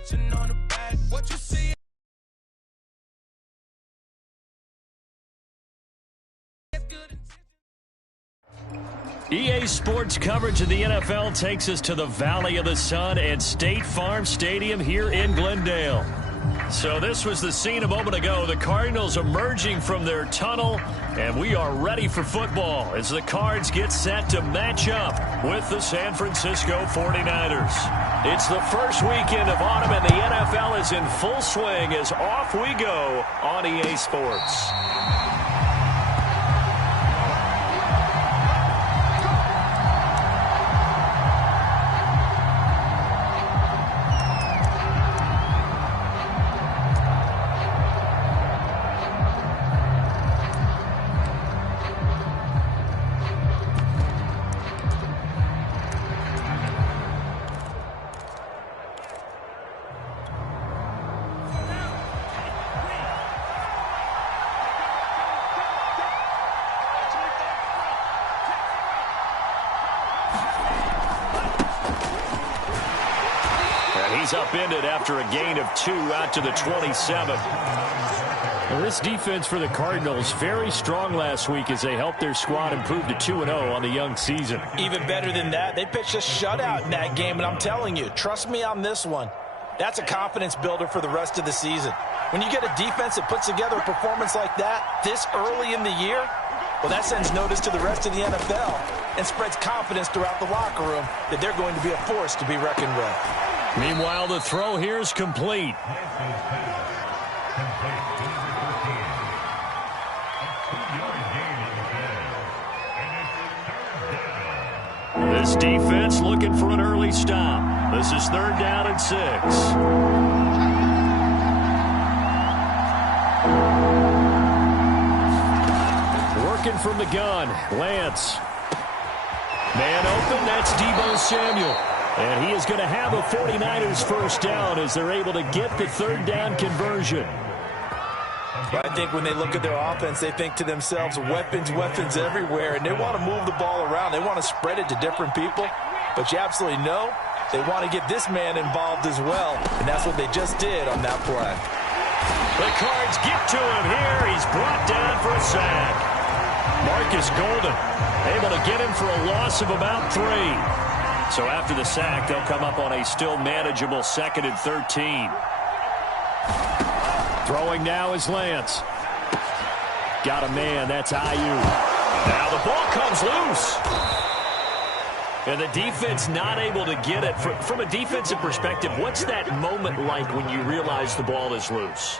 touching on the back. What you see? EA Sports coverage of the NFL takes us to the Valley of the Sun at State Farm Stadium here in Glendale. So this was the scene a moment ago. The Cardinals emerging from their tunnel, and we are ready for football as the Cards get set to match up with the San Francisco 49ers. It's the first weekend of autumn, and the NFL is in full swing as off we go on EA Sports. He's upended after a gain of 2 out to the 27. Well, this defense for the Cardinals, very strong last week as they helped their squad improve to 2-0 on the young season. Even better than that, they pitched a shutout in that game, and I'm telling you, trust me on this one. That's a confidence builder for the rest of the season. When you get a defense that puts together a performance like that this early in the year, well, that sends notice to the rest of the NFL and spreads confidence throughout the locker room that they're going to be a force to be reckoned with. Meanwhile, the throw here is complete. This defense looking for an early stop. This is 3rd down and 6. Working from the gun, Lance. Man open, that's Deebo Samuel. And he is going to have a 49ers first down as they're able to get the 3rd down conversion. But I think when they look at their offense, they think to themselves, weapons, weapons everywhere, and they want to move the ball around. They want to spread it to different people. But you absolutely know they want to get this man involved as well, and that's what they just did on that play. The Cards get to him here. He's brought down for a sack. Marcus Golden able to get him for a loss of about 3. So after the sack, they'll come up on a still manageable 2nd and 13. Throwing now is Lance. Got a man, that's Aiyuk. Now the ball comes loose. And the defense not able to get it. From a defensive perspective, what's that moment like when you realize the ball is loose?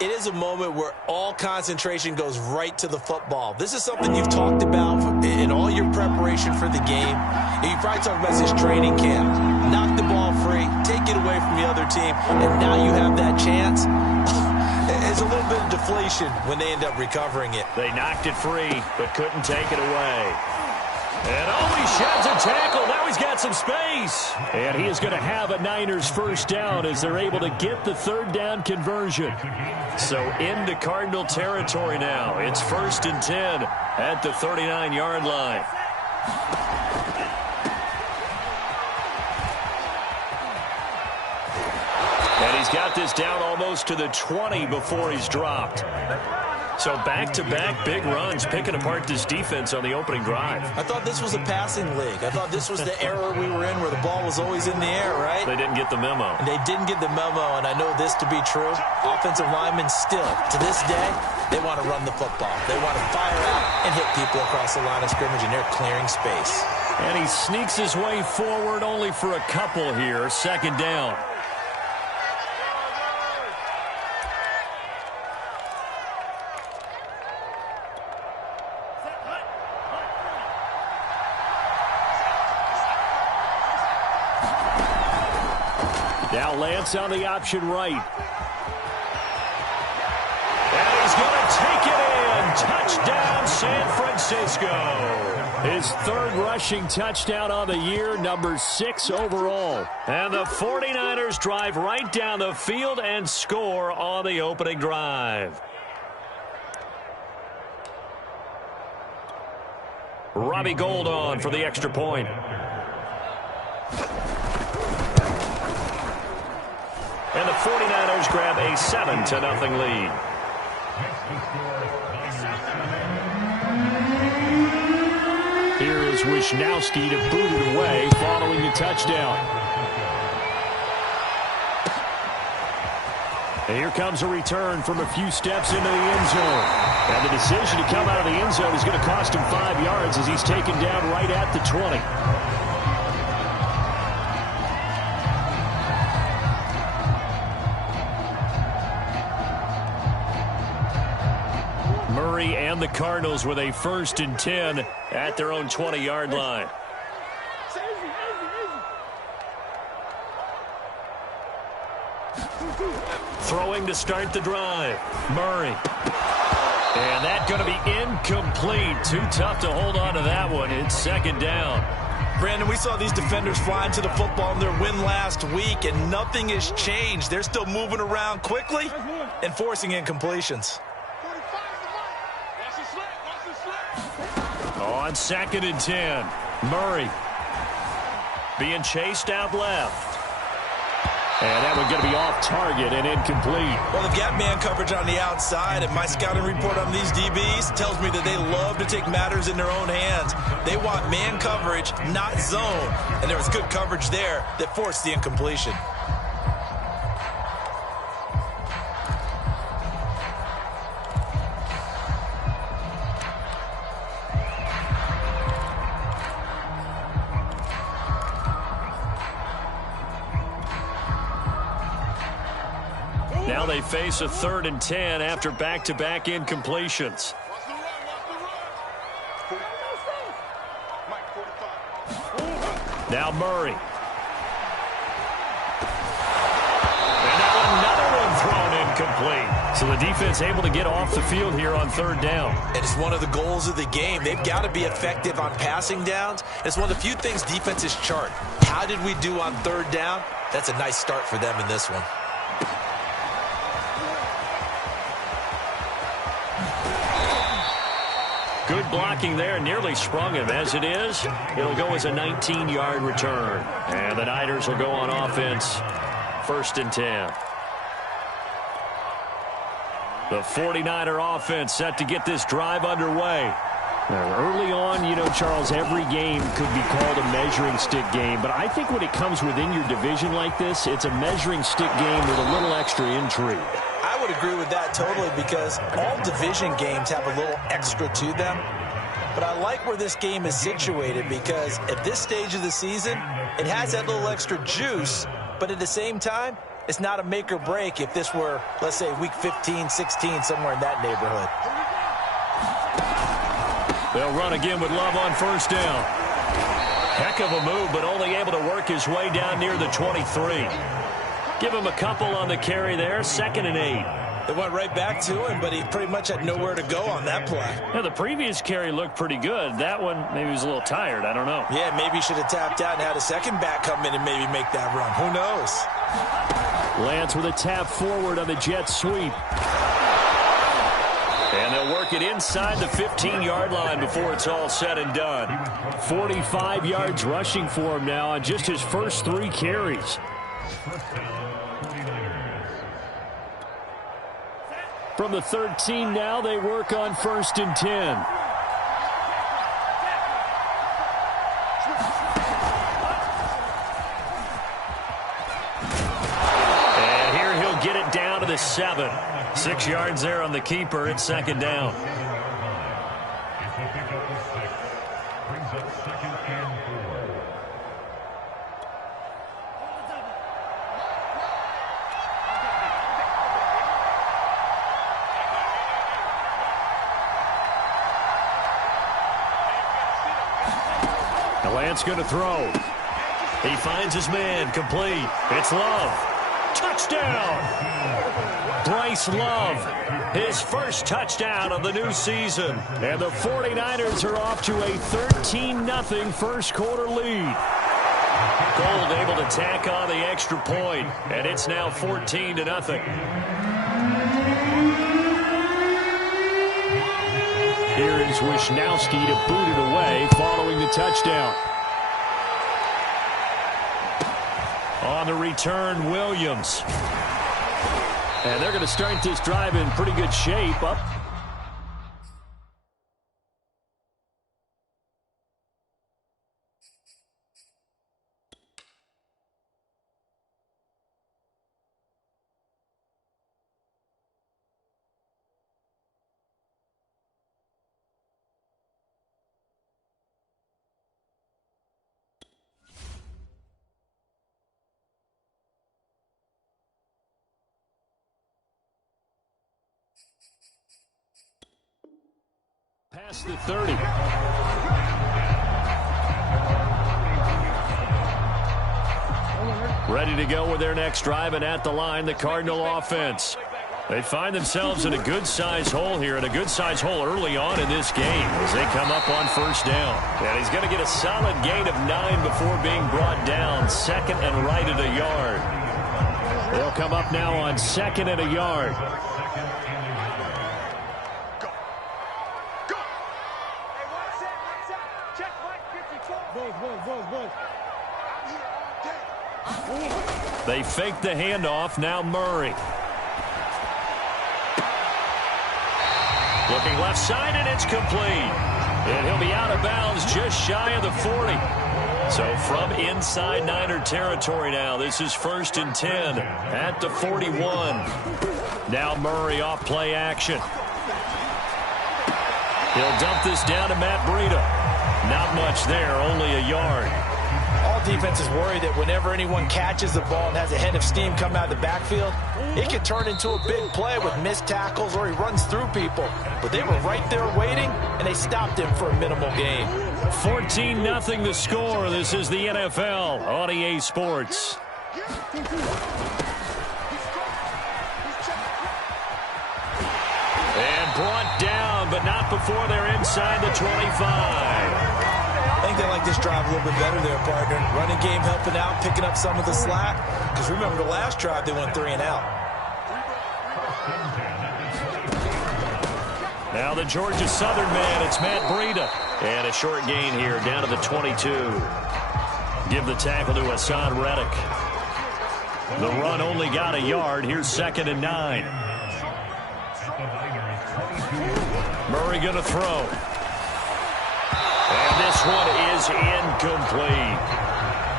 It is a moment where all concentration goes right to the football. This is something you've talked about in all your preparation for the game. You probably talked about this training camp. Knock the ball free, take it away from the other team, and now you have that chance. It's a little bit of deflation when they end up recovering it. They knocked it free, but couldn't take it away. And he sheds a tackle. Now he's got some space. And he is going to have a Niners first down as they're able to get the 3rd down conversion. So into Cardinal territory now. It's 1st and 10 at the 39-yard line. And he's got this down almost to the 20 before he's dropped. So back-to-back big runs, picking apart this defense on the opening drive. I thought this was a passing league. I thought this was the era we were in where the ball was always in the air, right? They didn't get the memo. And they didn't get the memo, and I know this to be true. Offensive linemen still, to this day, they want to run the football. They want to fire out and hit people across the line of scrimmage, and they're clearing space. And he sneaks his way forward only for a couple here. 2nd down. Now Lance on the option right. And he's going to take it in. Touchdown, San Francisco. His 3rd rushing touchdown on the year, number 6 overall. And the 49ers drive right down the field and score on the opening drive. Robbie Gould on for the extra point. And the 49ers grab a 7-0 lead. Here is Wishnowsky to boot it away following the touchdown. And here comes a return from a few steps into the end zone. And the decision to come out of the end zone is going to cost him 5 yards as he's taken down right at the 20. Murray and the Cardinals with a 1st and 10 at their own 20-yard line. Throwing to start the drive. Murray. And that's going to be incomplete. Too tough to hold on to that one. It's 2nd down. Brandon, we saw these defenders flying to the football in their win last week, and nothing has changed. They're still moving around quickly and forcing incompletions. On 2nd and 10, Murray being chased out left. And that one's going to be off target and incomplete. Well, they've got man coverage on the outside, and my scouting report on these DBs tells me that they love to take matters in their own hands. They want man coverage, not zone. And there was good coverage there that forced the incompletion. Now they face a 3rd and 10 after back-to-back incompletions. Now Murray. And now another one thrown incomplete. So the defense able to get off the field here on 3rd down. It is one of the goals of the game. They've got to be effective on passing downs. It's one of the few things defenses chart. How did we do on 3rd down? That's a nice start for them in this one. Good blocking there, nearly sprung him. As it is, it'll go as a 19-yard return. And the Niners will go on offense, 1st and 10. The 49er offense set to get this drive underway. Now, early on, you know, Charles, every game could be called a measuring stick game. But I think when it comes within your division like this, it's a measuring stick game with a little extra intrigue. I would agree with that totally, because all division games have a little extra to them. But I like where this game is situated, because at this stage of the season, it has that little extra juice, but at the same time, it's not a make or break if this were, let's say, week 15, 16, somewhere in that neighborhood. They'll run again with Love on 1st down. Heck of a move, but only able to work his way down near the 23. Give him a couple on the carry there, 2nd and 8. They went right back to him, but he pretty much had nowhere to go on that play. Now, the previous carry looked pretty good. That one, maybe he was a little tired. I don't know. Yeah, maybe he should have tapped out and had a second back come in and maybe make that run. Who knows? Lance with a tap forward on the jet sweep. And they'll work it inside the 15-yard line before it's all said and done. 45 yards rushing for him now on just his first 3 carries. From the 13 now, they work on 1st and 10. And here he'll get it down to the 7. 6 yards there on the keeper. It's 2nd down. Lance going to throw. He finds his man, complete. It's Love. Touchdown! Bryce Love, his first touchdown of the new season. And the 49ers are off to a 13-0 first quarter lead. Gold able to tack on the extra point, and it's now 14-0. Here is Wishnowsky to boot it away following the touchdown. On the return, Williams. And they're going to start this drive in pretty good shape. Up. Past the 30. Ready to go with their next drive, and at the line, the Cardinal offense. They find themselves in a good-sized hole here, and a good-sized hole early on in this game as they come up on first down. And he's going to get a solid gain of 9 before being brought down, second and right at a yard. They'll come up now on second and a yard. They fake the handoff. Now Murray. Looking left side, and it's complete. And he'll be out of bounds just shy of the 40. So from inside Niner territory now, this is 1st and 10 at the 41. Now Murray off play action. He'll dump this down to Matt Breida. Not much there, only a yard. All defenses worry that whenever anyone catches the ball and has a head of steam come out of the backfield, it can turn into a big play with missed tackles or he runs through people. But they were right there waiting, and they stopped him for a minimal gain. 14-0 the score. This is the NFL on EA Sports. And brought down, but not before they're inside the 25. I think they like this drive a little bit better there, partner. Running game helping out, picking up some of the slack. Because remember, the last drive, they went 3 and out. Now the Georgia Southern man, it's Matt Breida. And a short gain here, down to the 22. Give the tackle to Hassan Reddick. The run only got a yard. Here's 2nd and 9. Murray going to throw. And this one is incomplete.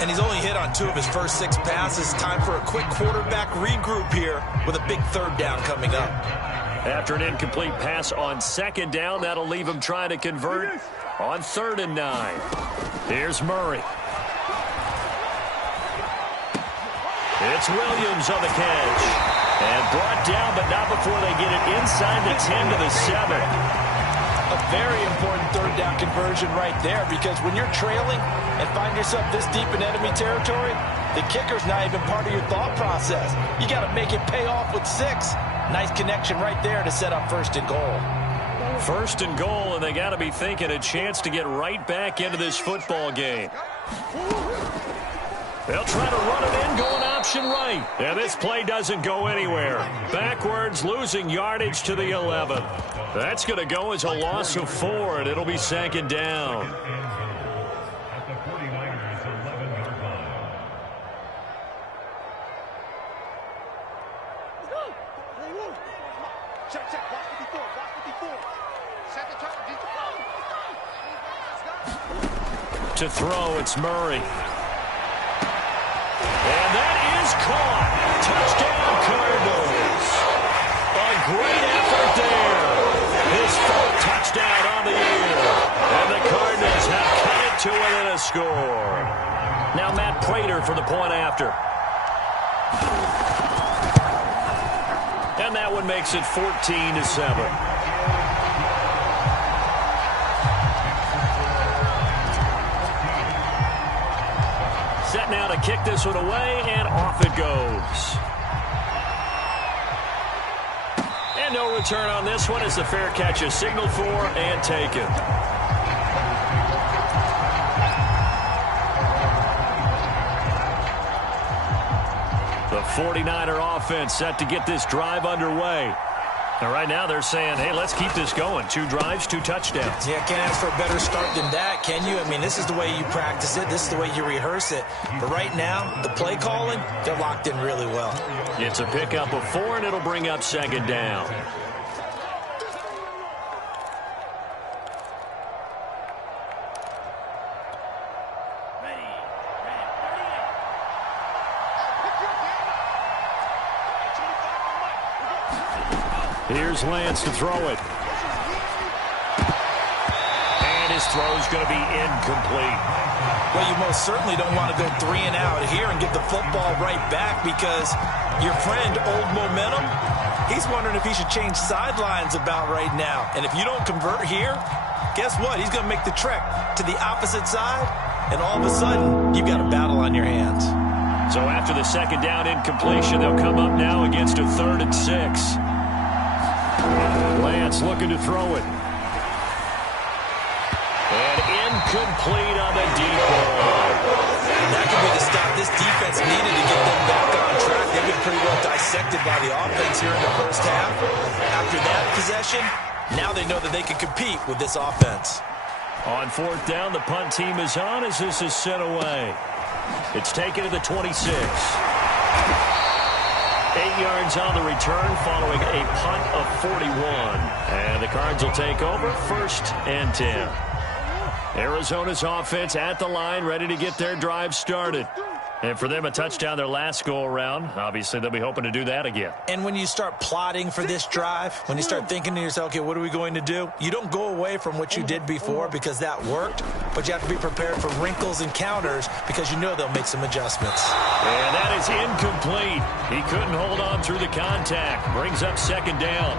And he's only hit on 2 of his first 6 passes. Time for a quick quarterback regroup here with a big 3rd down coming up. After an incomplete pass on 2nd down, that'll leave him trying to convert on 3rd and 9. Here's Murray. It's Williams on the catch. And brought down, but not before they get it inside the 10 to the 7. A very important 3rd down conversion right there, because when you're trailing and find yourself this deep in enemy territory, the kicker's not even part of your thought process. You got to make it pay off with 6. Nice connection right there to set up 1st and goal. 1st and goal, and they got to be thinking a chance to get right back into this football game. They'll try to run it in, going option right. And this play doesn't go anywhere. Backwards, losing yardage to the 11. That's going to go as a loss of 4, and it'll be 2nd down. To throw, it's Murray. And that is caught. Touchdown, Cardinals. A great effort there. His 4th touchdown on the year. And the Cardinals have cut it to within a score. Now Matt Prater for the point after. And that one makes it 14-7. Set now to kick this one away, and off it goes. And no return on this one as the fair catch is signaled for and taken. The 49er offense set to get this drive underway. And right now they're saying, hey, let's keep this going. 2 drives, 2 touchdowns. Yeah, can't ask for a better start than that, can you? I mean, this is the way you practice it. This is the way you rehearse it. But right now, the play calling, they're locked in really well. It's a pickup of 4, and it'll bring up 2nd down. Here's Lance to throw it. And his throw's going to be incomplete. Well, you most certainly don't want to go 3 and out here and get the football right back because your friend, Old Momentum, he's wondering if he should change sidelines about right now. And if you don't convert here, guess what? He's going to make the trek to the opposite side, and all of a sudden, you've got a battle on your hands. So after the 2nd down incompletion, they'll come up now against a 3rd and 6. Lance looking to throw it. And incomplete on the deep ball. That could be the stop this defense needed to get them back on track. They've been pretty well dissected by the offense here in the first half. After that possession, now they know that they can compete with this offense. On 4th down, the punt team is on as this is sent away. It's taken to the 26. 8 yards on the return following a punt of 41. And the Cards will take over 1st and 10. Arizona's offense at the line, ready to get their drive started. And for them, a touchdown their last go-around. Obviously, they'll be hoping to do that again. And when you start plotting for this drive, when you start thinking to yourself, okay, what are we going to do? You don't go away from what you did before because that worked, but you have to be prepared for wrinkles and counters because you know they'll make some adjustments. And that is incomplete. He couldn't hold on through the contact. Brings up 2nd down.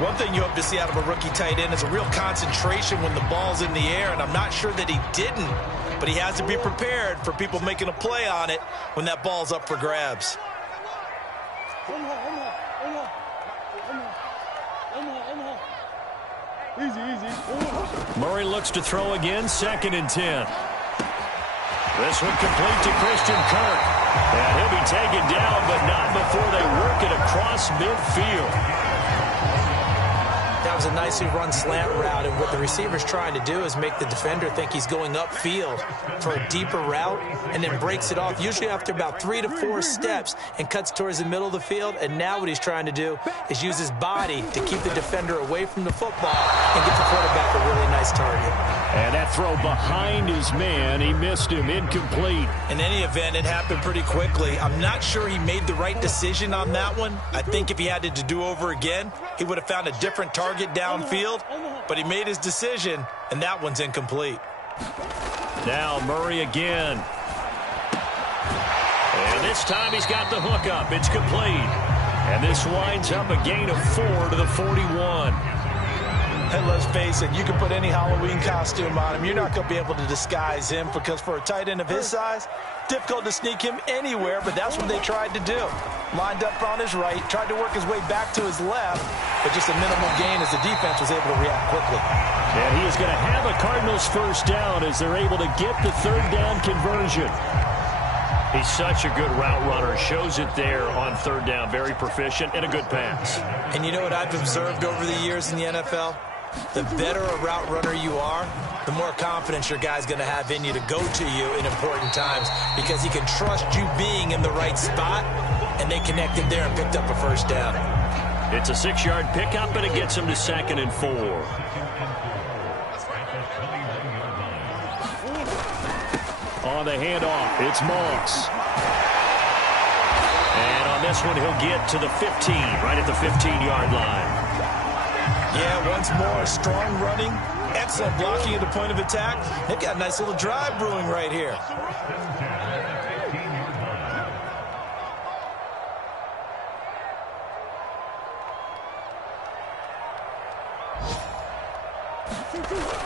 One thing you hope to see out of a rookie tight end is a real concentration when the ball's in the air, and I'm not sure that he didn't. But he has to be prepared for people making a play on it when that ball's up for grabs. Murray looks to throw again, 2nd and 10. This one complete to Christian Kirk. And he'll be taken down, but not before they work it across midfield. That was a nicely run slant route, and what the receiver's trying to do is make the defender think he's going upfield for a deeper route and then breaks it off, usually after about 3 to 4 steps, and cuts towards the middle of the field. And now what he's trying to do is use his body to keep the defender away from the football and get the quarterback a really nice target. And that throw behind his man, he missed him, incomplete. In any event, it happened pretty quickly. I'm not sure he made the right decision on that one. I think if he had it to do over again, he would have found a different target downfield, but he made his decision, and that one's incomplete. Now Murray again. And this time he's got the hook up. It's complete. And this winds up a gain of 4 to the 41. And let's face it, you can put any Halloween costume on him. You're not going to be able to disguise him because for a tight end of his size, difficult to sneak him anywhere, but that's what they tried to do. Lined up on his right, tried to work his way back to his left, but just a minimal gain as the defense was able to react quickly. And he is going to have a Cardinals 1st down as they're able to get the 3rd down conversion. He's such a good route runner. Shows it there on 3rd down. Very proficient and a good pass. And you know what I've observed over the years in the NFL? The better a route runner you are, the more confidence your guy's going to have in you to go to you in important times because he can trust you being in the right spot, and they connected there and picked up a 1st down. It's a 6-yard pickup, and it gets him to 2nd and 4. On the handoff, it's Moss. And on this one, he'll get to the 15, right at the 15-yard line. Yeah, once more, strong running, excellent blocking at the point of attack. They've got a nice little drive brewing right here.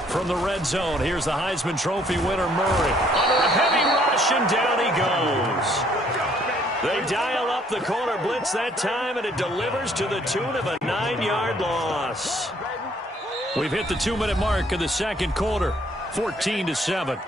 From the red zone, here's the Heisman Trophy winner, Murray. Under a heavy rush, and down he goes. They dial up the corner blitz that time, and it delivers to the tune of a 9-yard loss. We've hit the 2-minute mark of the 2nd quarter, 14-7.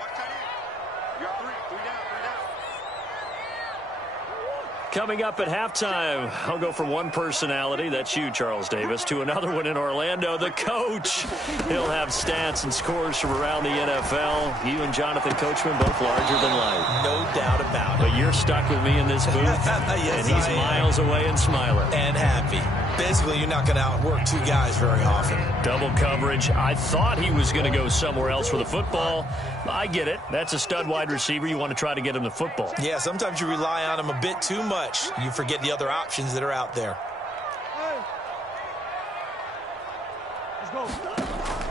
Coming up at halftime, I'll go from one personality, that's you, Charles Davis, to another one in Orlando, the coach. He'll have stats and scores from around the NFL. You and Jonathan Coachman, both larger than life. No doubt about it. But you're stuck with me in this booth, yes, and he's miles away and smiling. And happy. Basically, you're not going to outwork two guys very often. Double coverage. I thought he was going to go somewhere else with the football. I get it. That's a stud wide receiver. You want to try to get him the football. Yeah, sometimes you rely on him a bit too much. You forget the other options that are out there.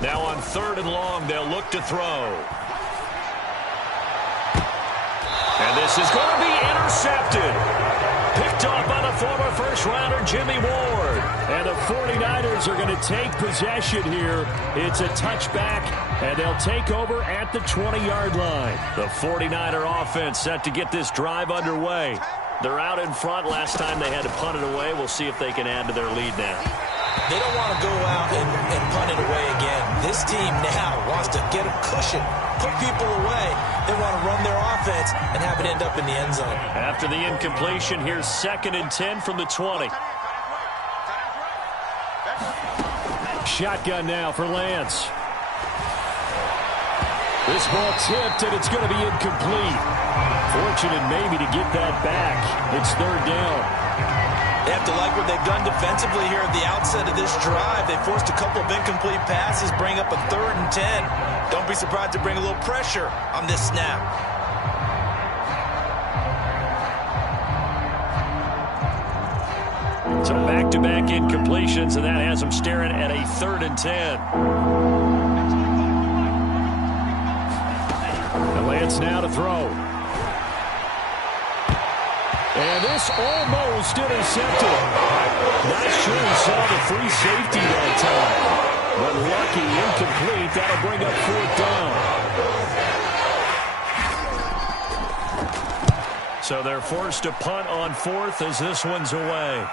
Now on 3rd and long, they'll look to throw. And this is going to be intercepted. Picked off by the former first-rounder Jimmy Ward. And the 49ers are going to take possession here. It's a touchback, and they'll take over at the 20-yard line. The 49er offense set to get this drive underway. They're out in front. Last time they had to punt it away. We'll see if they can add to their lead now. They don't want to go out and punt it away again. This team now wants to get a cushion, put people away. They want to run their offense and have it end up in the end zone. After the incompletion, here's 2nd and 10 from the 20. Shotgun now for Lance. This ball tipped, and it's going to be incomplete. Fortunate maybe to get that back. It's 3rd down. They have to like what they've done defensively here at the outset of this drive. They forced a couple of incomplete passes, bring up a 3rd and 10. Don't be surprised to bring a little pressure on this snap. So back-to-back incompletions, and that has them staring at a 3rd and 10. And Lance now to throw. And this almost intercepted. Not sure he saw the free safety that time. But lucky, incomplete. That'll bring up 4th down. So they're forced to punt on 4th as this one's away.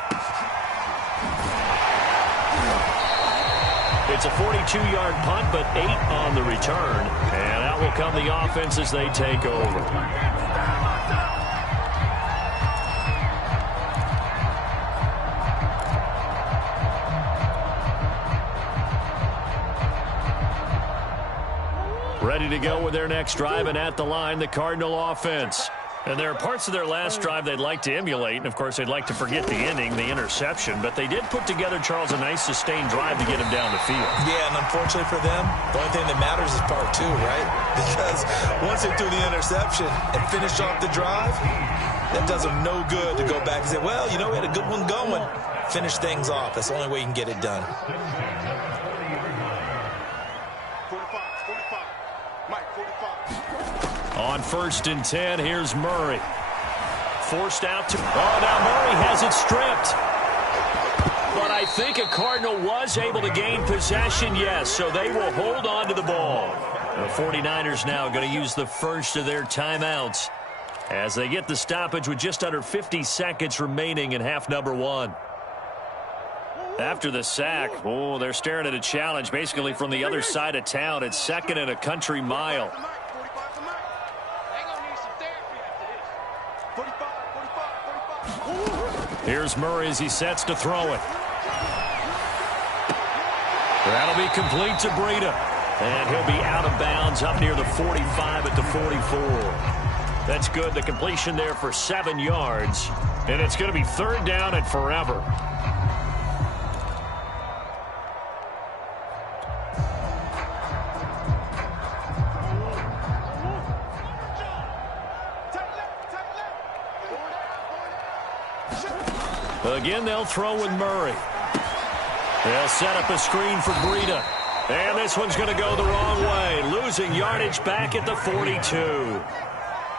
It's a 42-yard punt, but 8 on the return. And out will come the offense as they take over. Ready to go with their next drive, and at the line, the Cardinal offense. And there are parts of their last drive they'd like to emulate, and of course they'd like to forget the ending, the interception, but they did put together, Charles, a nice sustained drive to get him down the field. Yeah, and unfortunately for them, the only thing that matters is part 2, right? Because once they threw the interception and finished off the drive, that does them no good to go back and say, well, you know, we had a good one going. Finish things off. That's the only way you can get it done. On 1st and 10, here's Murray. Forced out to... Oh, now Murray has it stripped. But I think a Cardinal was able to gain possession, yes, so they will hold on to the ball. The 49ers now going to use the first of their timeouts as they get the stoppage with just under 50 seconds remaining in half number 1. After the sack, oh, they're staring at a challenge basically from the other side of town. It's 2nd and a country mile. Here's Murray as he sets to throw it. That'll be complete to Breida. And he'll be out of bounds up near the 45 at the 44. That's good. The completion there for 7 yards. And it's going to be 3rd down and forever. Again, they'll throw with Murray. They'll set up a screen for Breida. And this one's going to go the wrong way. Losing yardage back at the 42.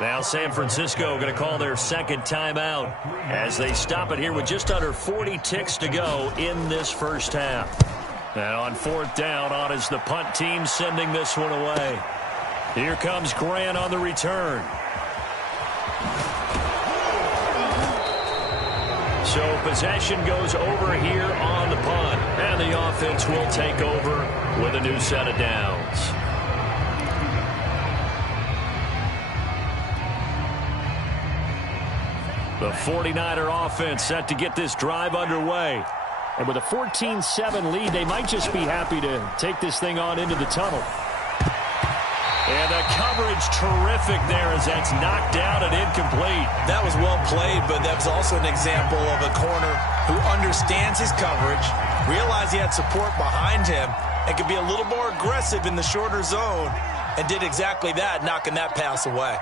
Now San Francisco going to call their 2nd timeout as they stop it here with just under 40 ticks to go in this first half. Now on 4th down, on is the punt team sending this one away. Here comes Grant on the return. So possession goes over here on the punt, and the offense will take over with a new set of downs. The 49er offense set to get this drive underway. And with a 14-7 lead, they might just be happy to take this thing on into the tunnel. And the coverage terrific there as that's knocked down and incomplete. That was well played, but that was also an example of a corner who understands his coverage, realized he had support behind him, and could be a little more aggressive in the shorter zone, and did exactly that, knocking that pass away.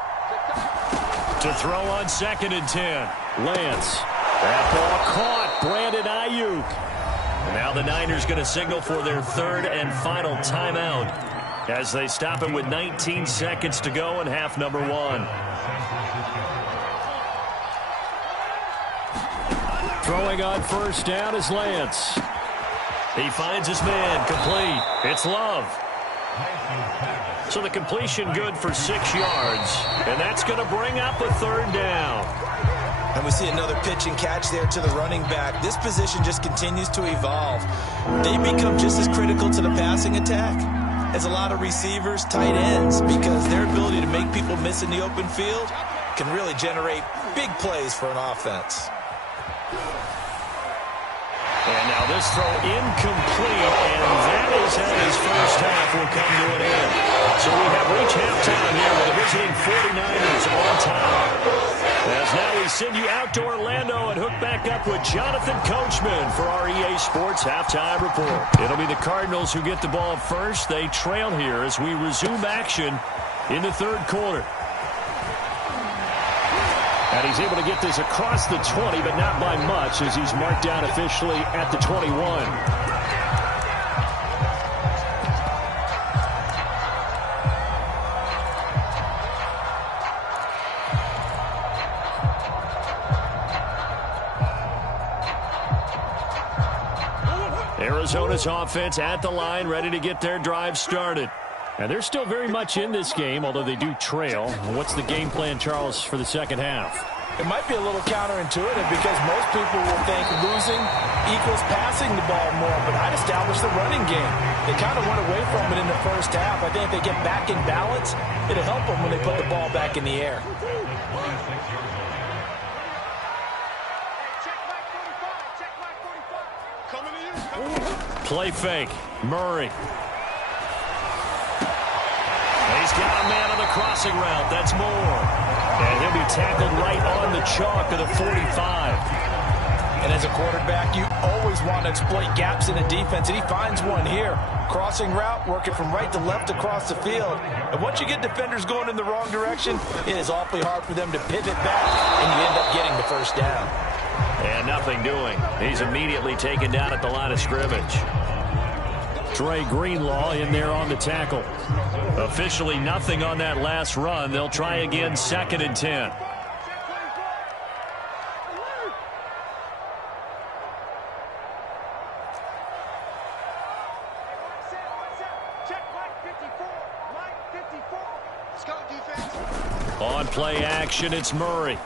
To throw on 2nd and 10. Lance. That ball caught. Brandon Ayuk. And now the Niners going to signal for their 3rd and final timeout as they stop it with 19 seconds to go in half number 1. Throwing on 1st down is Lance. He finds his man. Complete. It's Love. So the completion good for 6 yards. And that's going to bring up a 3rd down. And we see another pitch and catch there to the running back. This position just continues to evolve. They become just as critical to the passing attack as a lot of receivers, tight ends, because their ability to make people miss in the open field can really generate big plays for an offense. And now this throw incomplete, and that is how his first half will come to an end. So we have reached halftime here with the visiting 49ers on top. As now we send you out to Orlando and hook back up with Jonathan Coachman for our EA Sports Halftime Report. It'll be the Cardinals who get the ball first. They trail here as we resume action in the 3rd quarter. And he's able to get this across the 20, but not by much as he's marked down officially at the 21. Arizona's offense at the line, ready to get their drive started. And they're still very much in this game, although they do trail. What's the game plan, Charles, for the 2nd half? It might be a little counterintuitive because most people will think losing equals passing the ball more, but I'd establish the running game. They kind of went away from it in the 1st half. I think if they get back in balance, it'll help them when they put the ball back in the air. Play fake. Murray. He's got a man on the crossing route. That's Moore. And he'll be tackled right on the chalk of the 45. And as a quarterback, you always want to exploit gaps in the defense, and he finds one here. Crossing route, working from right to left across the field. And once you get defenders going in the wrong direction, it is awfully hard for them to pivot back, and you end up getting the 1st down. And nothing doing. He's immediately taken down at the line of scrimmage. Dre Greenlaw in there on the tackle. Officially nothing on that last run. They'll try again 2nd and 10. On play action, it's Murray.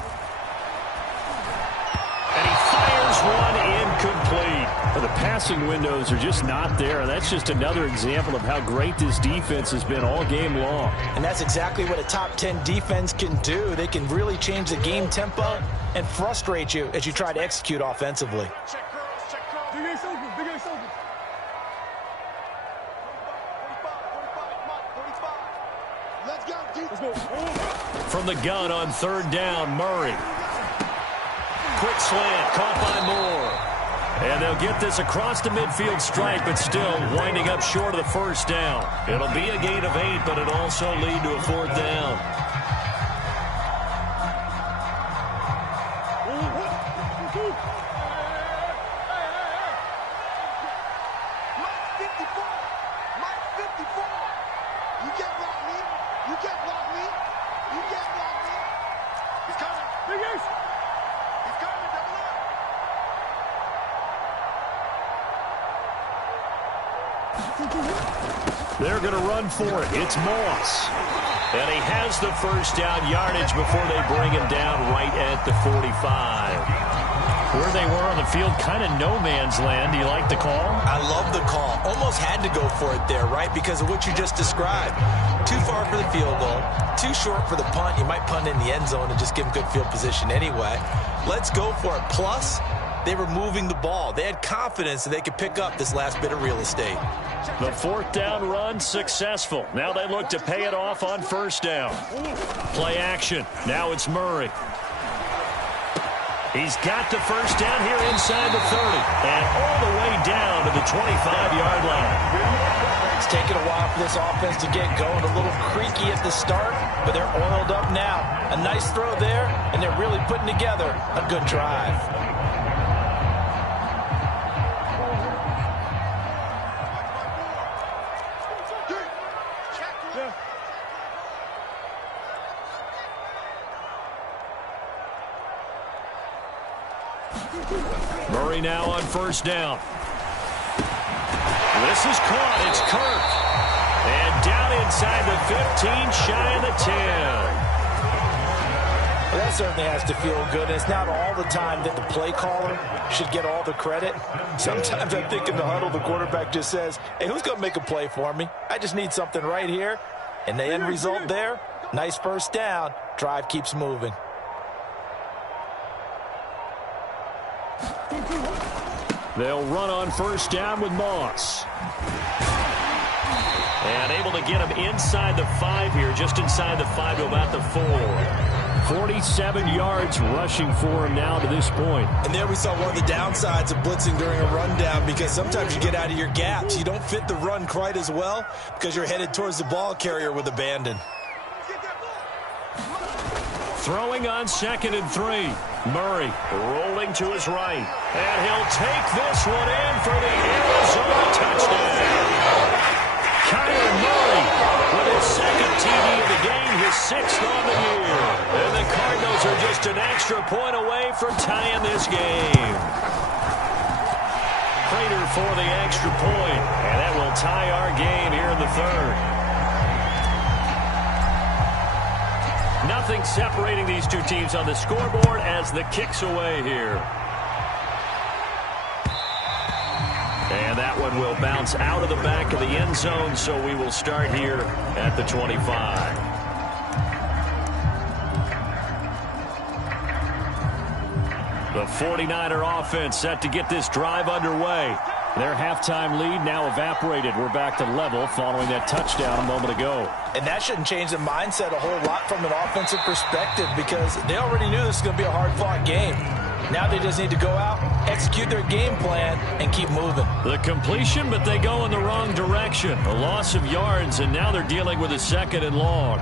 And he fires one incomplete. The passing windows are just not there. That's just another example of how great this defense has been all game long. And that's exactly what a top 10 defense can do. They can really change the game tempo and frustrate you as you try to execute offensively. From the gun on 3rd down, Murray. Quick slant, caught by Moore. And they'll get this across the midfield stripe, but still winding up short of the 1st down. It'll be a gain of 8, but it'll also lead to a 4th down. They're going to run for it. It's Moss. And he has the 1st down yardage before they bring him down right at the 45. Where they were on the field, kind of no man's land. Do you like the call? I love the call. Almost had to go for it there, right? Because of what you just described. Too far for the field goal. Too short for the punt. You might punt in the end zone and just give him good field position anyway. let's go for it. Plus, they were moving the ball. They had confidence that they could pick up this last bit of real estate. The fourth down run successful. Now they look to pay it off on first down. Play action. Now it's Murray. He's got the first down here inside the 30 and all the way down to the 25-yard line. It's taken a while for this offense to get going. A little creaky at the start, but they're oiled up now. A nice throw there, and they're really putting together a good drive. Murray now on first down. This is caught. It's Kirk. And down inside the 15, shy of the 10. Well, that certainly has to feel good. It's not all the time that the play caller should get all the credit. Sometimes I think in the huddle, the quarterback just says, hey, who's going to make a play for me? I just need something right here. And the end result there, nice first down. Drive keeps moving. They'll run on first down with Moss. And able to get him inside the 5 here, just inside the 5 to about the 4. 47 yards rushing for him now to this point. And there we saw one of the downsides of blitzing during a rundown, because sometimes you get out of your gaps. You don't fit the run quite as well because you're headed towards the ball carrier with abandon. Throwing on 2nd and 3. Murray rolling to his right. And he'll take this one in for the Arizona touchdown. Kyler Murray with his 2nd TD of the game, his 6th on the year. And the Cardinals are just an extra point away from tying this game. Prater for the extra point. And that will tie our game here in the 3rd. Nothing separating these two teams on the scoreboard as the kick's away here. And that one will bounce out of the back of the end zone, so we will start here at the 25. The 49er offense set to get this drive underway. Their halftime lead now evaporated. We're back to level following that touchdown a moment ago. And that shouldn't change the mindset a whole lot from an offensive perspective, because they already knew this was going to be a hard-fought game. Now they just need to go out, execute their game plan, and keep moving. The completion, but they go in the wrong direction. A loss of yards, and now they're dealing with a 2nd and long.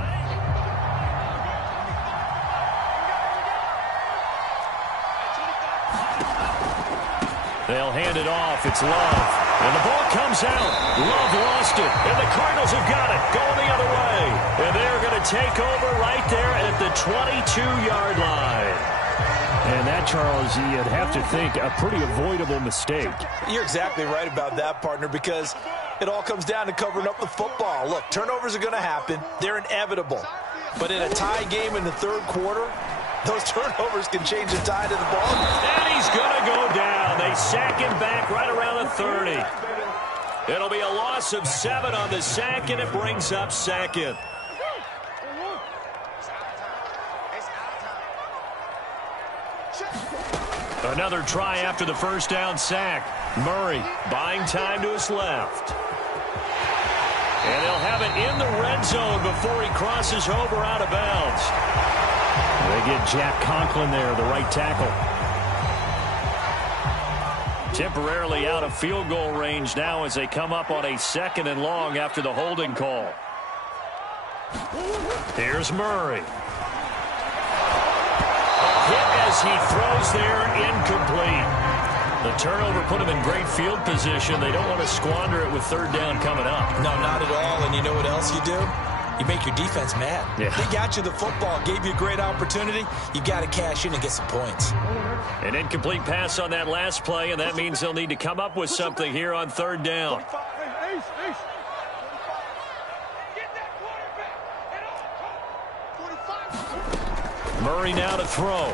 They'll hand it off. It's Love. And the ball comes out. Love lost it. And the Cardinals have got it. Going the other way. And they're going to take over right there at the 22-yard line. And that, Charles, you'd have to think a pretty avoidable mistake. You're exactly right about that, partner, because it all comes down to covering up the football. Look, turnovers are going to happen. They're inevitable. But in a tie game in the 3rd quarter, those turnovers can change the tide of the ball. And he's going to go down. They sack him back right around the 30. It'll be a loss of 7 on the sack, and it brings up 2nd. Another try after the first down sack. Murray buying time to his left. And he'll have it in the red zone before he crosses over out of bounds. They get Jack Conklin there, the right tackle. Temporarily out of field goal range now as they come up on a 2nd and long after the holding call. Here's Murray. A hit as he throws there, incomplete. The turnover put him in great field position. They don't want to squander it with 3rd down coming up. No, not at all. And you know what else you do? You make your defense mad. Yeah. They got you the football, gave you a great opportunity. You got to cash in and get some points. An incomplete pass on that last play, and that means they'll need to come up with something here on 3rd down. Murray now to throw.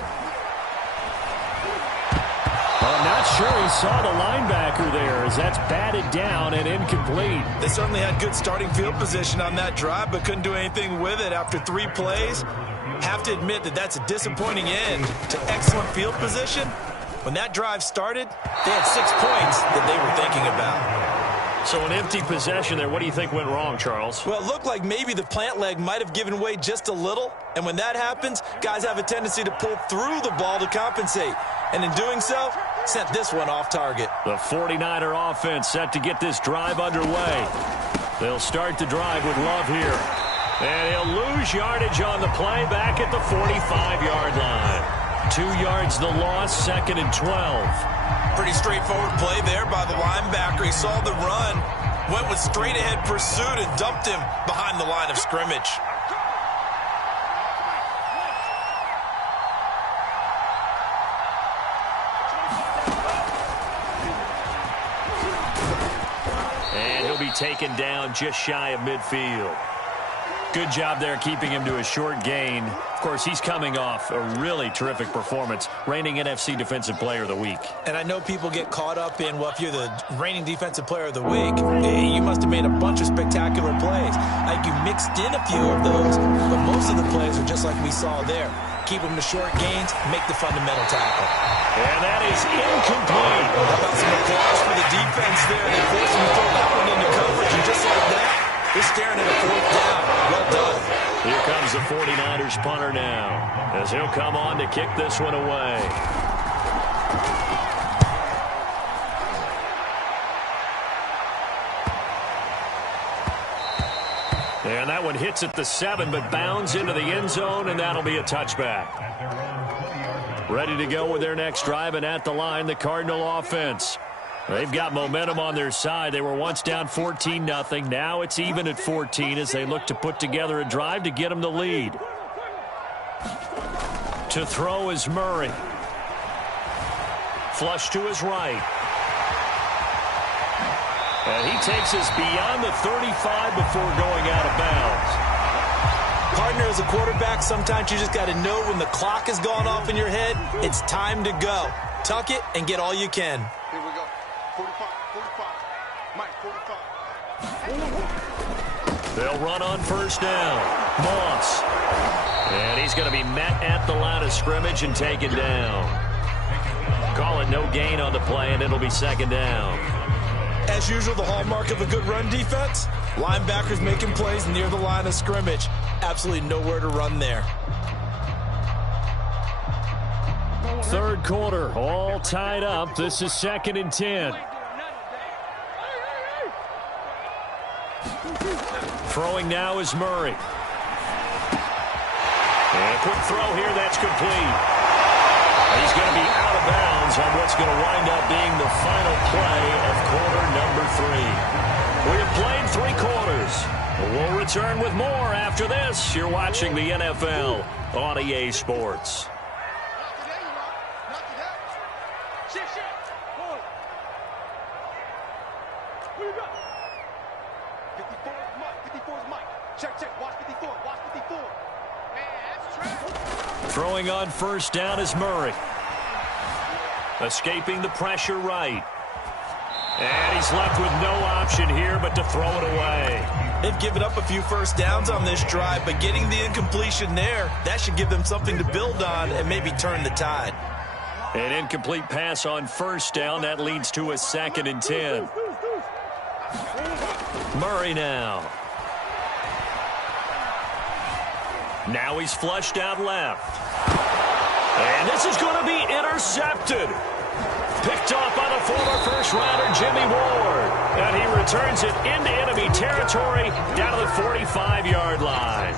I'm not sure he saw the linebacker there, as that's batted down and incomplete. They certainly had good starting field position on that drive, but couldn't do anything with it after 3 plays. Have to admit that that's a disappointing end to excellent field position. When that drive started, they had 6 points that they were thinking about. So an empty possession there. What do you think went wrong, Charles? Well, it looked like maybe the plant leg might have given way just a little. And when that happens, guys have a tendency to pull through the ball to compensate. And in doing so, sent this one off target. The 49er offense set to get this drive underway. They'll start the drive with Love here. And he'll lose yardage on the play back at the 45-yard line. 2 yards the loss, 2nd and 12. Pretty straightforward play there by the linebacker. He saw the run, went with straight-ahead pursuit, and dumped him behind the line of scrimmage. And he'll be taken down just shy of midfield. Good job there keeping him to a short gain. Of course, he's coming off a really terrific performance, reigning NFC Defensive Player of the Week. And I know people get caught up in, well, if you're the reigning Defensive Player of the Week, you must have made a bunch of spectacular plays. I think you mixed in a few of those, but most of the plays are just like we saw there. Keep them to short gains, make the fundamental tackle. And that is incomplete. How about some applause for the defense there? They forced him to throw that one into coverage, and just like that, they're staring at a 4th down. Well done. Here comes the 49ers punter now, as he'll come on to kick this one away. And that one hits at the 7, but bounds into the end zone, and that'll be a touchback. Ready to go with their next drive, and at the line, the Cardinal offense. They've got momentum on their side. They were once down 14-0. Now it's even at 14 as they look to put together a drive to get them the lead. To throw is Murray. Flush to his right. And he takes us beyond the 35 before going out of bounds. Partner, as a quarterback, sometimes you just got to know when the clock has gone off in your head, it's time to go. Tuck it and get all you can. Here we go. 45. Mike, 45. They'll run on first down. Moss. And he's going to be met at the line of scrimmage and taken down. Call it no gain on the play, and it'll be 2nd down. As usual, the hallmark of a good run defense, linebackers making plays near the line of scrimmage. Absolutely nowhere to run there. 3rd quarter, all tied up. This is 2nd and 10. Throwing now is Murray. And a quick throw here, that's complete. He's going to be out of bounds on what's going to wind up being the final play of quarter number 3. We have played 3 quarters. We'll return with more after this. You're watching the NFL on EA Sports. Throwing on first down is Murray. Escaping the pressure right. And he's left with no option here but to throw it away. They've given up a few first downs on this drive, but getting the incompletion there, that should give them something to build on and maybe turn the tide. An incomplete pass on first down. That leads to a 2nd and 10. Murray now. Now he's flushed out left. And this is going to be intercepted. Picked off by the former first-rounder Jimmy Ward. And he returns it into enemy territory down to the 45-yard line.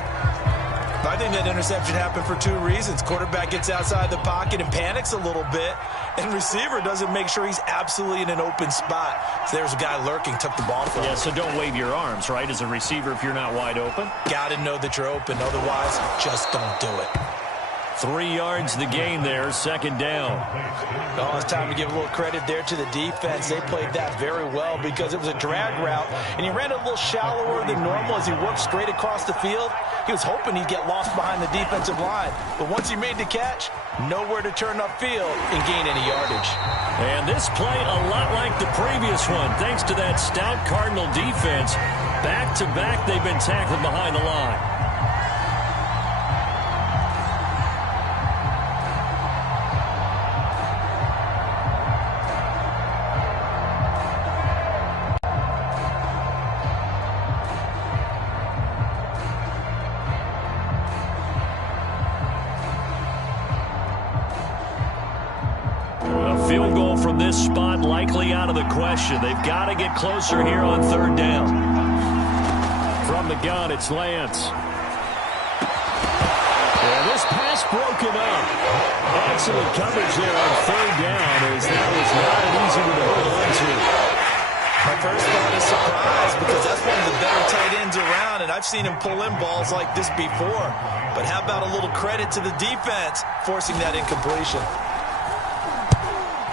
I think that interception happened for 2 reasons. Quarterback gets outside the pocket and panics a little bit, and receiver doesn't make sure he's absolutely in an open spot. So there's a guy lurking, took the ball from him. Yeah, so don't wave your arms, right, as a receiver if you're not wide open. Got to know that you're open. Otherwise, just don't do it. 3 yards the gain there, 2nd down. Oh, it's time to give a little credit there to the defense. They played that very well because it was a drag route, and he ran a little shallower than normal as he worked straight across the field. He was hoping he'd get lost behind the defensive line, but once he made the catch, nowhere to turn upfield and gain any yardage. And this play a lot like the previous one, thanks to that stout Cardinal defense. Back-to-back, they've been tackled behind the line. field goal from this spot likely out of the question. They've got to get closer here on third down. From the gun, it's Lance. And this pass broken up. Excellent coverage there on third down, as that was not an easy one to hold on to. My first thought is surprise, because that's one of the better tight ends around, and I've seen him pull in balls like this before. But how about a little credit to the defense forcing that incompletion?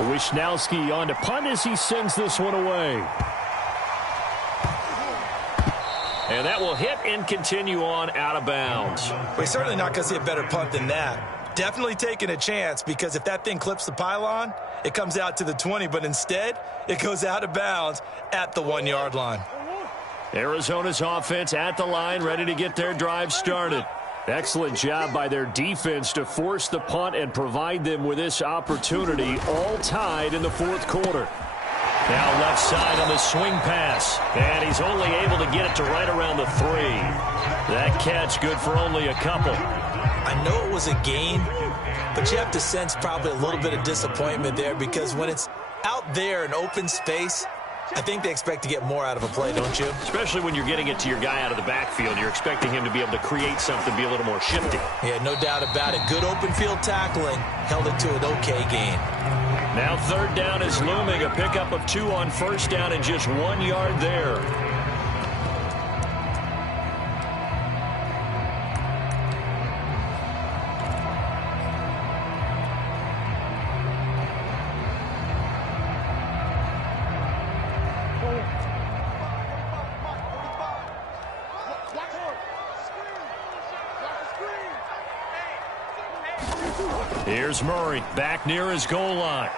Wishnowski on to punt as he sends this one away. And that will hit and continue on out of bounds. We're certainly not going to see a better punt than that. Definitely taking a chance, because if that thing clips the pylon, it comes out to the 20, but instead it goes out of bounds at the 1-yard line. Arizona's offense at the line, ready to get their drive started. Excellent job by their defense to force the punt and provide them with this opportunity, all tied in the fourth quarter. Now left side on the swing pass, and he's only able to get it to right around the 3. That catch good for only a couple. I know it was a gain, but you have to sense probably a little bit of disappointment there, because when it's out there in open space, I think they expect to get more out of a play, don't you? Especially when you're getting it to your guy out of the backfield. You're expecting him to be able to create something, be a little more shifty. Yeah, no doubt about it. Good open field tackling. Held it to an okay gain. Now third down is looming. A pickup of 2 on first down and just 1 yard there. Here's Murray back near his goal line.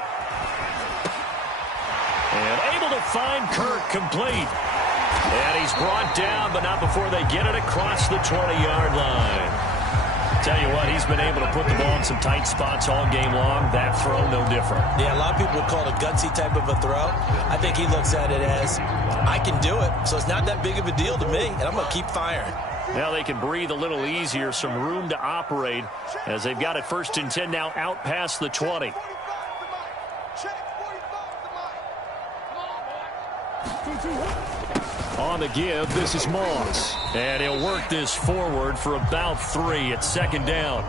And able to find Kirk complete. And he's brought down, but not before they get it across the 20-yard line. Tell you what, he's been able to put the ball in some tight spots all game long. That throw, no different. Yeah, a lot of people would call it a gutsy type of a throw. I think he looks at it as, I can do it, so it's not that big of a deal to me, and I'm going to keep firing. Now they can breathe a little easier, some room to operate as they've got it 1st and 10 now out past the 20. On the give, this is Moss. And he'll work this forward for about 3 at 2nd down.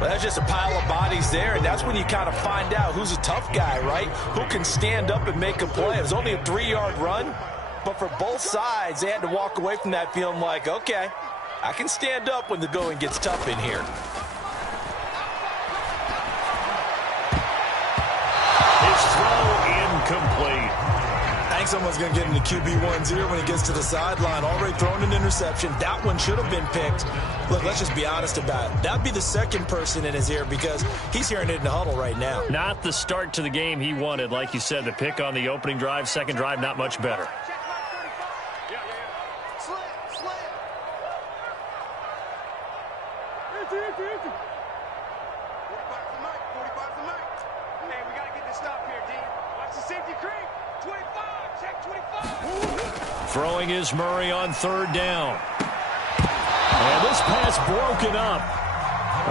Well, that's just a pile of bodies there, and that's when you kind of find out who's a tough guy, right? Who can stand up and make a play. It was only a 3-yard run, but for both sides, they had to walk away from that feeling like, okay, I can stand up when the going gets tough in here. His throw incomplete. I think someone's going to get into QB1-0 when he gets to the sideline. Already thrown an interception. That one should have been picked. Look, let's just be honest about it. That'd be the second person in his ear, because he's hearing it in the huddle right now. Not the start to the game he wanted. Like you said, the pick on the opening drive, 2nd drive, not much better. Throwing is Murray on 3rd down. And this pass broken up.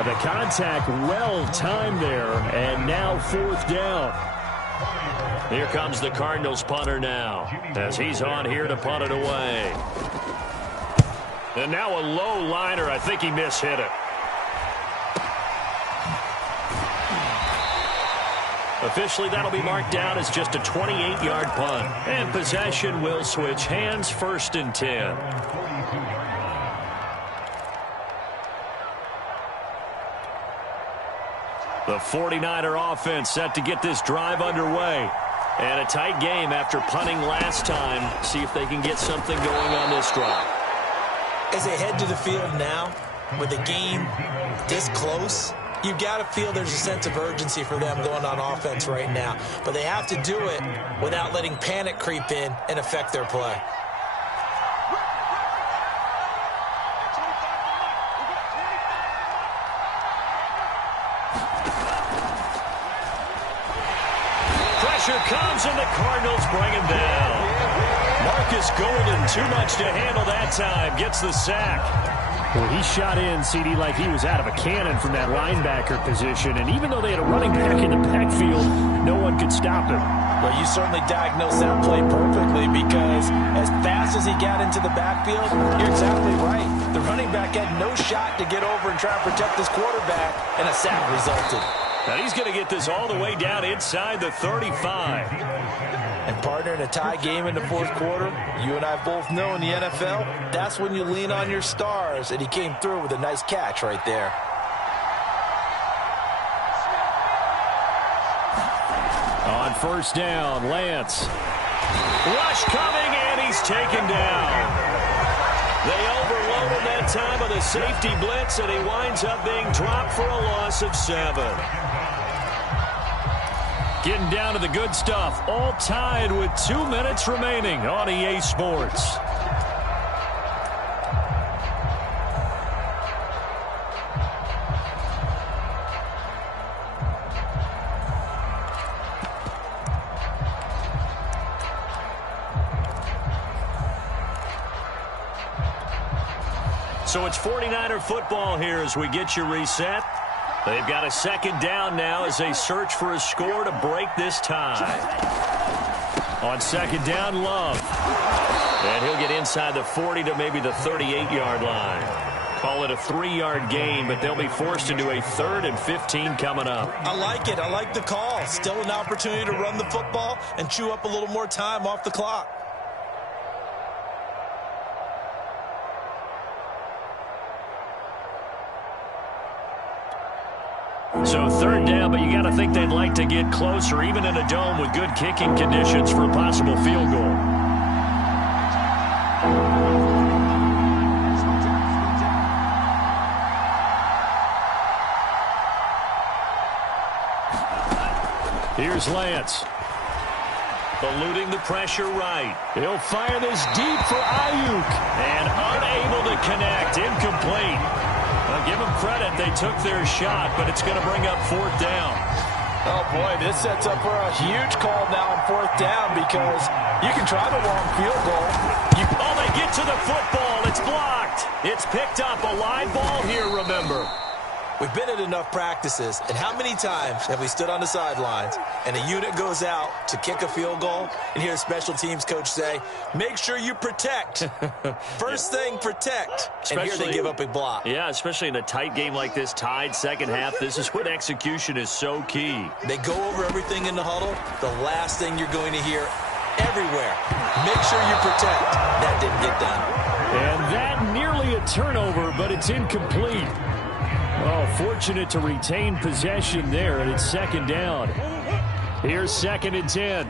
The contact well timed there, and now 4th down. Here comes the Cardinals punter now, as he's on here to punt it away. And now a low liner. I think he mishit it. Officially, that'll be marked down as just a 28-yard punt. And possession will switch hands, 1st and 10. The 49er offense set to get this drive underway. And a tight game after punting last time. See if they can get something going on this drive. As they head to the field now, with the game this close, you've got to feel there's a sense of urgency for them going on offense right now. But they have to do it without letting panic creep in and affect their play. Pressure comes, and the Cardinals bring him down. Marcus Golden, too much to handle that time, gets the sack. Well, he shot in, CD, like he was out of a cannon from that linebacker position. And even though they had a running back in the backfield, no one could stop him. Well, you certainly diagnosed that play perfectly because as fast as he got into the backfield, you're exactly right. The running back had no shot to get over and try and protect his quarterback, and a sack resulted. Now he's going to get this all the way down inside the 35. And partner, in a tie game in the fourth quarter, you and I both know in the NFL, that's when you lean on your stars, and he came through with a nice catch right there. On first down, Lance. Rush coming, and he's taken down. They overload him that time of the safety blitz, and he winds up being dropped for a loss of 7. Getting down to the good stuff, all tied with 2 minutes remaining on EA Sports. So it's 49er football here as we get you reset. They've got a second down now as they search for a score to break this tie. On second down, Love. And he'll get inside the 40 to maybe the 38-yard line. Call it a 3-yard gain, but they'll be forced into a 3rd and 15 coming up. I like it. I like the call. Still an opportunity to run the football and chew up a little more time off the clock. So 3rd down, but you got to think they'd like to get closer, even in a dome with good kicking conditions for a possible field goal. Here's Lance. Eluding the pressure right. He'll fire this deep for Ayuk. And unable to connect. Incomplete. Well, give them credit. They took their shot, but it's going to bring up 4th down. Oh, boy, this sets up for a huge call now on 4th down because you can try the long field goal. Oh, they get to the football. It's blocked. It's picked up. A live ball here, remember. We've been at enough practices, and how many times have we stood on the sidelines and a unit goes out to kick a field goal and hear a special teams coach say, make sure you protect. First thing, protect. And here they give up a block. Yeah, especially in a tight game like this, tied second half. This is when execution is so key. They go over everything in the huddle. The last thing you're going to hear everywhere, make sure you protect. That didn't get done. And that nearly a turnover, but it's incomplete. Oh, fortunate to retain possession there, and it's second down. Here's 2nd and 10.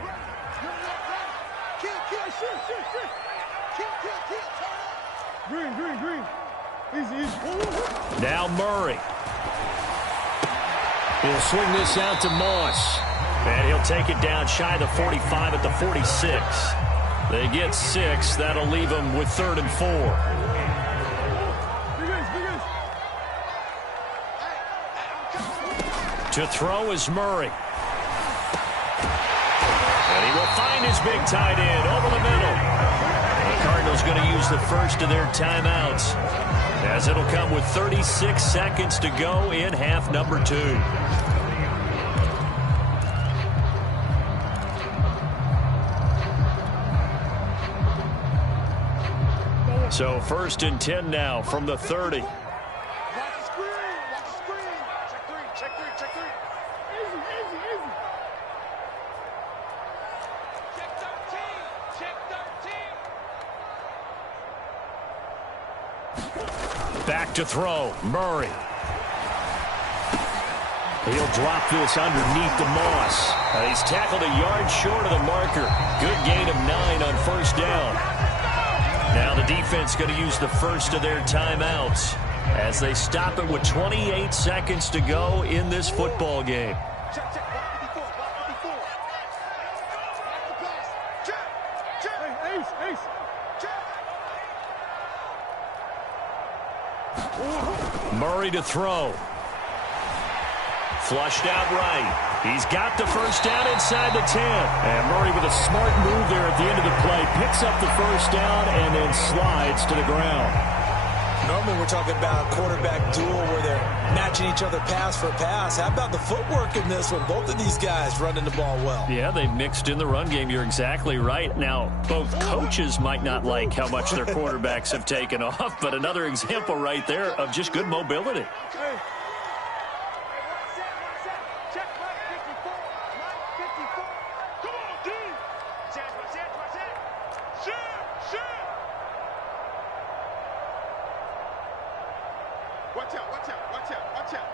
Now Murray. He'll swing this out to Moss. And he'll take it down shy of the 45 at the 46. They get 6. That'll leave them with 3rd and 4. To throw is Murray. And he will find his big tight end over the middle. The Cardinals going to use the first of their timeouts, as it'll come with 36 seconds to go in half number 2. So 1st and 10 now from the 30. Back to throw, Murray. He'll drop this underneath to Moss. He's tackled a yard short of the marker. Good gain of 9 on first down. Now the defense going to use the first of their timeouts as they stop it with 28 seconds to go in this football game. Murray to throw. Flushed out right. He's got the first down inside the 10. And Murray with a smart move there at the end of the play. Picks up the first down and then slides to the ground. Normally we're talking about a quarterback duel where they're matching each other pass for pass. How about the footwork in this one? Both of these guys running the ball well. Yeah, they mixed in the run game. You're exactly right. Now, both coaches might not like how much their quarterbacks have taken off, but another example right there of just good mobility. Watch out, watch out, watch out, watch out.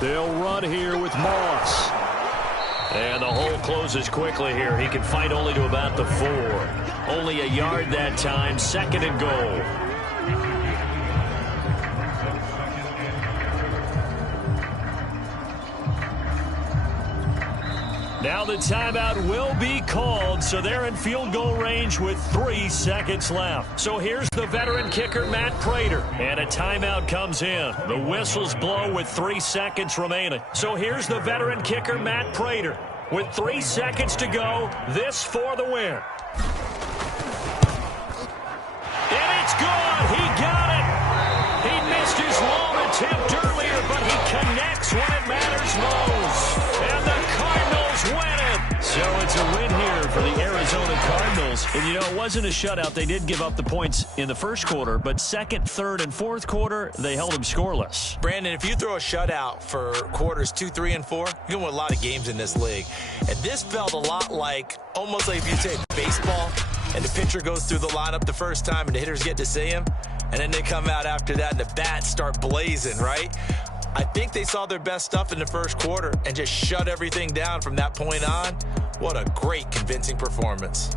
They'll run here with Moss. And the hole closes quickly here. He can fight only to about the 4. Only a yard that time. 2nd and goal. Now the timeout will be called, so they're in field goal range with 3 seconds left. So here's the veteran kicker, Matt Prater, and a timeout comes in. The whistles blow with 3 seconds remaining. So here's the veteran kicker, Matt Prater, with 3 seconds to go. This for the win. And it's good. He got it. He missed his long attempt earlier, but he connects when it matters most. And the Cardinals win it. So it's a win here for the Arizona Cardinals. And, you know, it wasn't a shutout. They did give up the points in the first quarter, but second, third, and fourth quarter, they held them scoreless. Brandon, if you throw a shutout for quarters 2, 3, and 4, you're going to win a lot of games in this league. And this felt a lot like, almost like if you say baseball, and the pitcher goes through the lineup the first time and the hitters get to see him, and then they come out after that and the bats start blazing, right? I think they saw their best stuff in the first quarter and just shut everything down from that point on. What a great, convincing performance.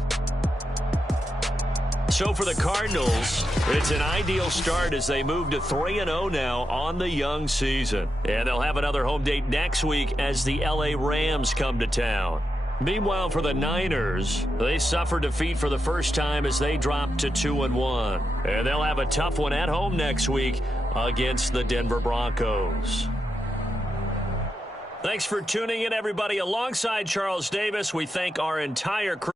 So for the Cardinals, it's an ideal start as they move to 3-0 now on the young season. And they'll have another home date next week as the LA Rams come to town. Meanwhile, for the Niners, they suffered defeat for the first time as they dropped to 2-1. And they'll have a tough one at home next week against the Denver Broncos. Thanks for tuning in, everybody. Alongside Charles Davis, we thank our entire crew.